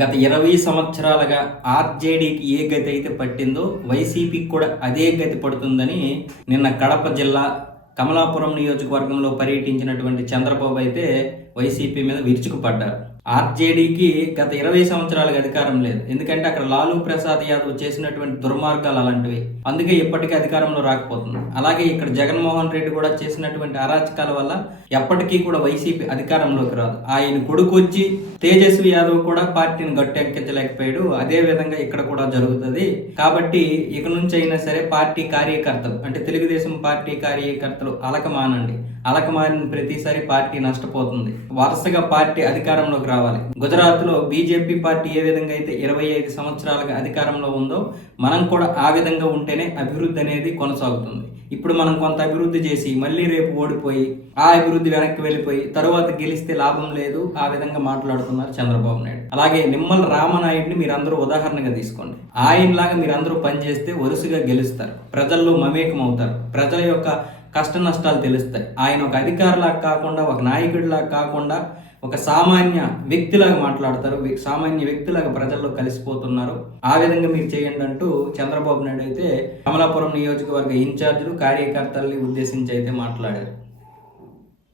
గత 20 సంవత్సరాలుగా ఆర్జేడీకి ఏ గతి అయితే పట్టిందో వైసీపీకి కూడా అదే గతి పడుతుందని నిన్న కడప జిల్లా కమలాపురం నియోజకవర్గంలో పర్యటించినటువంటి చంద్రబాబు అయితే వైసీపీ మీద విరుచుకుపడ్డారు. ఆర్జేడీకి గత 20 సంవత్సరాలుగా అధికారం లేదు. ఎందుకంటే అక్కడ లాలూ ప్రసాద్ యాదవ్ చేసినటువంటి దుర్మార్గాలు అలాంటివి. అందుకే ఇప్పటికీ అధికారంలో రాకపోతుంది. అలాగే ఇక్కడ జగన్మోహన్ రెడ్డి కూడా చేసినటువంటి అరాచకాల వల్ల ఎప్పటికీ కూడా వైసీపీ అధికారంలోకి రాదు. ఆయన కొడుకు వచ్చి తేజస్వి యాదవ్ కూడా పార్టీని గట్టెక్కించలేకపోయాడు. అదే విధంగా ఇక్కడ కూడా జరుగుతుంది. కాబట్టి ఇక నుంచి అయినా సరే పార్టీ కార్యకర్తలు అంటే తెలుగుదేశం పార్టీ కార్యకర్తలు అలకమానండి. అలకమారిన ప్రతిసారి పార్టీ నష్టపోతుంది. వరుసగా పార్టీ అధికారంలోకి రావాలి. గుజరాత్లో బీజేపీ పార్టీ ఏ విధంగా అయితే 25 సంవత్సరాలుగా అధికారంలో ఉందో మనం కూడా ఆ విధంగా ఉంటేనే అభివృద్ధి అనేది కొనసాగుతుంది. ఇప్పుడు మనం కొంత అభివృద్ధి చేసి మళ్ళీ రేపు ఓడిపోయి ఆ అభివృద్ధి వెనక్కి వెళ్ళిపోయి తరువాత గెలిస్తే లాభం లేదు, ఆ విధంగా మాట్లాడుతున్నారు చంద్రబాబు నాయుడు. అలాగే నిమ్మల రామనాయుడిని మీరందరూ ఉదాహరణగా తీసుకోండి. ఆయనలాగా మీరందరూ పనిచేస్తే వరుసగా గెలుస్తారు, ప్రజల్లో మమేకం అవుతారు, ప్రజల యొక్క కష్ట నష్టాలు తెలుస్తాయి. ఆయన ఒక అధికారిలాగా కాకుండా, ఒక నాయకుడిలాగా కాకుండా ఒక సామాన్య వ్యక్తిలాగా మాట్లాడతారు. సామాన్య వ్యక్తిలాగా ప్రజల్లో కలిసిపోతున్నారు. ఆ విధంగా మీరు చేయండి అంటూ చంద్రబాబు నాయుడు అయితే కమలాపురం నియోజకవర్గ ఇన్ఛార్జీలు కార్యకర్తల్ని ఉద్దేశించి అయితే మాట్లాడారు.